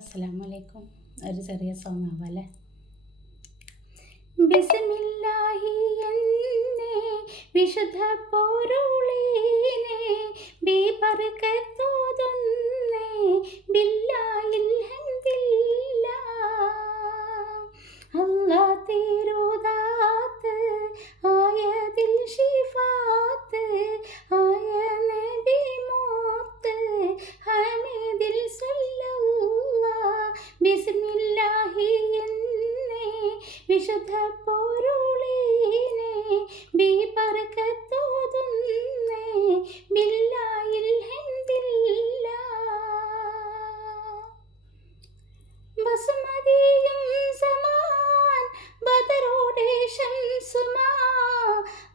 അസ്സലാമു അലൈക്കും. ഒരു ചെറിയ സോങ് ആവാല്ലേ. ബിസ്മില്ലാഹി എന്നേ വിശുദ്ധ പൊരുളീനെ ബിബർക്കത്തോതുന്നേ ബില്ലാഹിൽ ഹംദില്ലാ. അല്ലാഹ് തിരുദാത്ത് ആയതിൽ ശിഫാത്ത് ആയ നബി മൂത്ത് ഹമീദിൽ സല്ലല്ലാഹ്. ബിസ്മില്ലാഹി എന്നേ വിശുദ്ധ പൊരുളീനെ ബിബർക്കത്തോതുന്നേ ബില്ലാഹിൽ ഹംദില്ലാ. ബസുമതിയും സമാൻ ബദറോടെ ശംസുമാ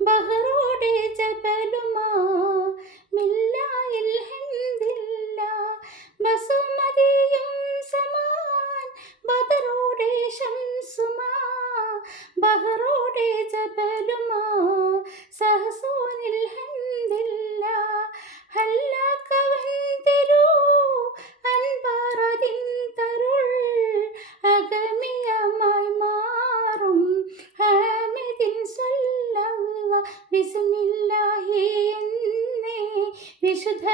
ബഹറോടെ ജബലുമാ ബില്ലാഹിൽ ഹംദില്ലാ. ബസുമതിയും സമാൻ ബദറോടെ ശംസുമാ ബഹറോടെ ജബലുമാ സഹസോനിൽ ഹംദില്ലാ. ഹല്ലാക്കവൻ തിരു അൻപാറതിൻ തരുൾ അഗമിയമായി മാറും ഹാമിദിൻ സല്ലല്ലാഹ്. ബിസ്മില്ലാഹി എന്നേ വിശുദ്ധ